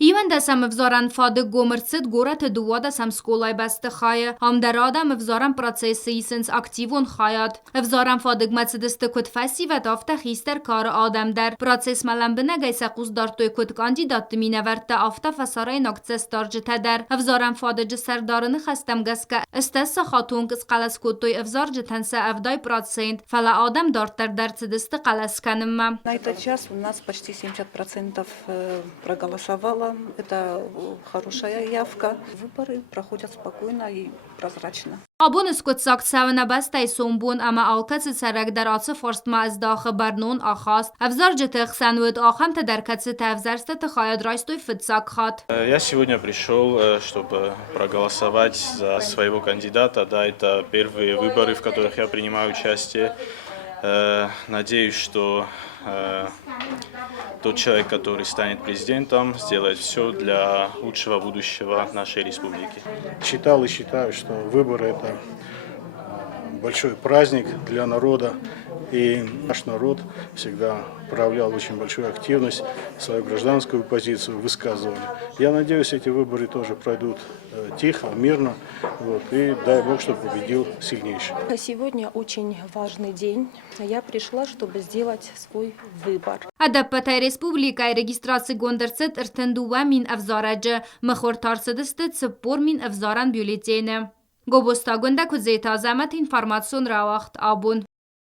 Ivan desam vzoran fade gomercet gorat duwa desam skolay beste khaye ham deradam vzoran procesisens aktivon khayat vzoran fade gmetsedeste kut festivat afta khister kar adam der proces malam benegaysa quzdartoy kut kandidat mineverte afta fasaray nokces tarjete der vzoran fade serdarını khastem gaska estes khatun qis qalas kutoy vzar jetense avday процент фала адам дартер дерцедесте қаласканымма. На этот час у нас почти 70% проголосовало. Это хорошая явка. Выборы проходят спокойно и прозрачно. Abun skut sagt sevene bestay sombun ama alkatsi serek der atsı forstma az daxı bernun axast. Avzar jetix sanvud axam te derkatsi tevzerste te khayad raistoy fitsak khat. Я сегодня пришел, чтобы проголосовать за своего кандидата. Да, это первые выборы, в которых я принимаю участие. Надеюсь, что тот человек, который станет президентом, сделает все для лучшего будущего нашей республики. Считал и считаю, что выборы – это большой праздник для народа. И наш народ всегда проявлял очень большую активность, свою гражданскую позицию высказывали. Я надеюсь, эти выборы тоже пройдут тихо, мирно. И дай Бог, чтобы победил сильнейший. Сегодня очень важный день. Я пришла, чтобы сделать свой выбор. Адапатай республикай регистрации гондерцет иртендува мин авзараджа махортарцедестет саппор мин авзаран бюллетене. Гобоста гонда кузейта замат информацион равахт абун.